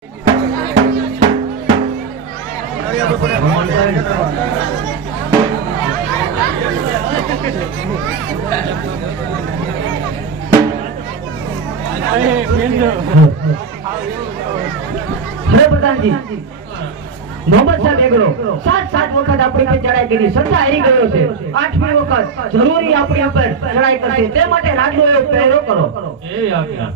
પ્રધાનજી મોહમ્મદ સાહેબ એકલો 7 વખત આપણી પર ચડાઈ કરી, સત્તા હારી ગયો છે, 8મી વખત જરૂરી આપણી ઉપર ચડાઈ કરશે, તે માટે રાજનો એક પહેરો કરો. એ આજ્ઞા.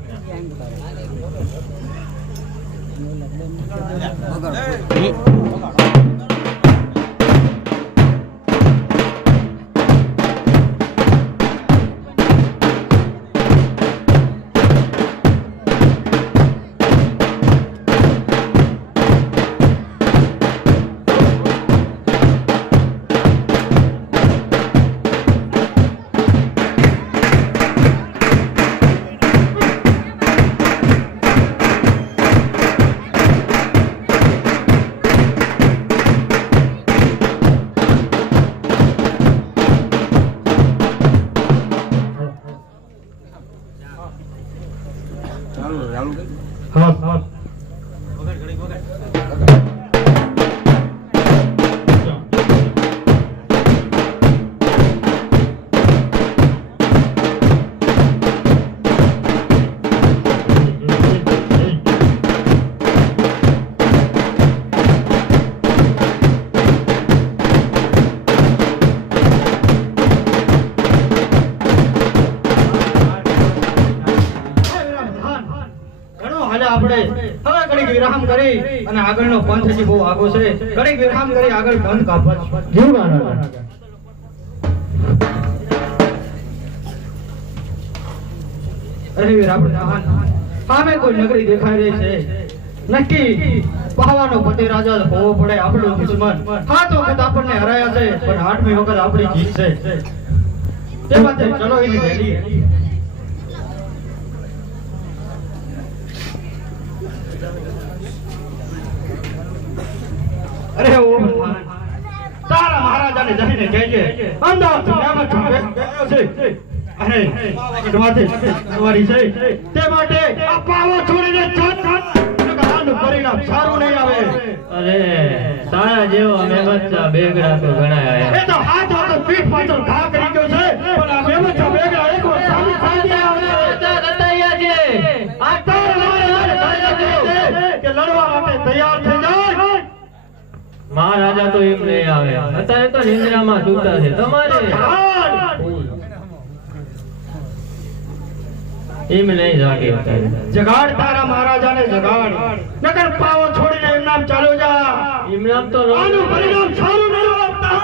વિરામ કરી અને આગળનો પંથ હજી બહુ આગો છે, ઘડીક વિરામ કરી આગળ બંધ કાપવા જીવ મહારાજ. અરે વીર આપણે સામે કોઈ નગરી દેખાઈ રહી છે, નક્કી પાવાનો પતિ રાજા હોવો પડે આપણો દુશ્મન. 7 વખત આપણને હરાયા છે પણ 8મી વખત આપણી જીત છે. તે માટે ચલો એની રેલી. અરે ઓ તારા મહારાજાને જઈને કહેજે અમદાવાદ મહેમત ગયો છે. અરે કડવાથી સવારી છે, તે માટે આ પાવો છોડીને આનું પરિણામ સારું નહીં આવે. અરે તારા જેવો મેમચા બેગડા તો ઘણા આયા. એ તો હાથ હાથ પીઠ પાછળ ઘા કરી ગયો છે, પણ આ મેમચા બેગડા એક વાર સાબિત થઈ ગયા છે. આ તારા કે લડવા માટે તૈયાર થઈ જાય. મહારાજા તો એમ નહીં આવે, અત્યારે તો નિંદ્રામાં સૂતા છે. તમારે એમ નહીં જાગે. જગાડ તારા મહારાજાને જગાડ, નકર પાવો છોડીને એમ નામ ચાલો જા. એમ નામ તો આનું પરિણામ સારું નહીં આવતા.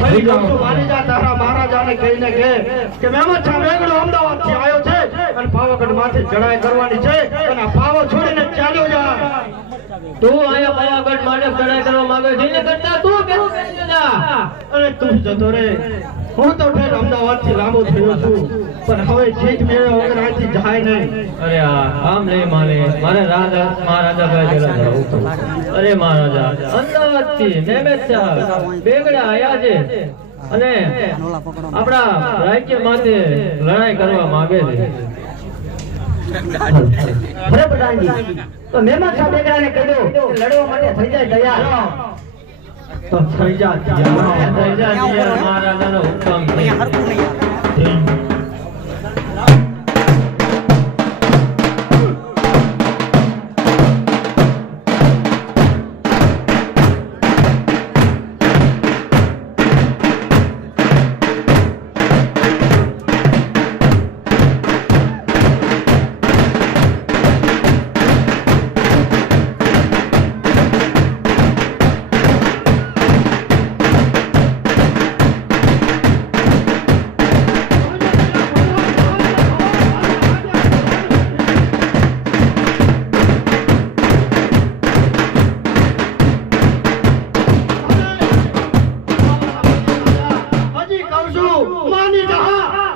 ફરી કહું છું, માની જા તારા મહારાજાને કહીને કે મહેમદ શાહ બેગડો અમદાવાદ થી આવ્યો છે અને પાવાગઢ માથે ચડાઈ કરવાની છે અને આ પાવો છોડીને ચાલ્યો જા. તું આયા પાવાગઢ માટે ચડાઈ કરવા માંગે છે ને કરતા તું કેવું કરી જા. અરે તું જતો રે, હું તો ઠેર અમદાવાદ થી લાંબો થયો છું પણ હવે જીત મેળવ્યા વગર અહીંથી જાય નહીં. અરે આમ નહીં માને, મારે મહારાજા ભાઈ જરા જવું તો. અરે મહારાજા અમદાવાદ થી મેમચા બેગડા આયા છે અને આપણા રાજ્ય માટે લડાઈ કરવા માંગે છે. અરે પ્રધાનજી તો મહેમદ સાહેબ બેગડાને કહી દો કે લડવા માટે થઈ જાય તૈયાર. તો થઈ જા મહારાજાનો હુકમ છે.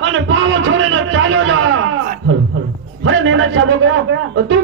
અને પાવો છોડીને ચાલ્યો જા. અરે મહેમદ સાહેબ ગયો તું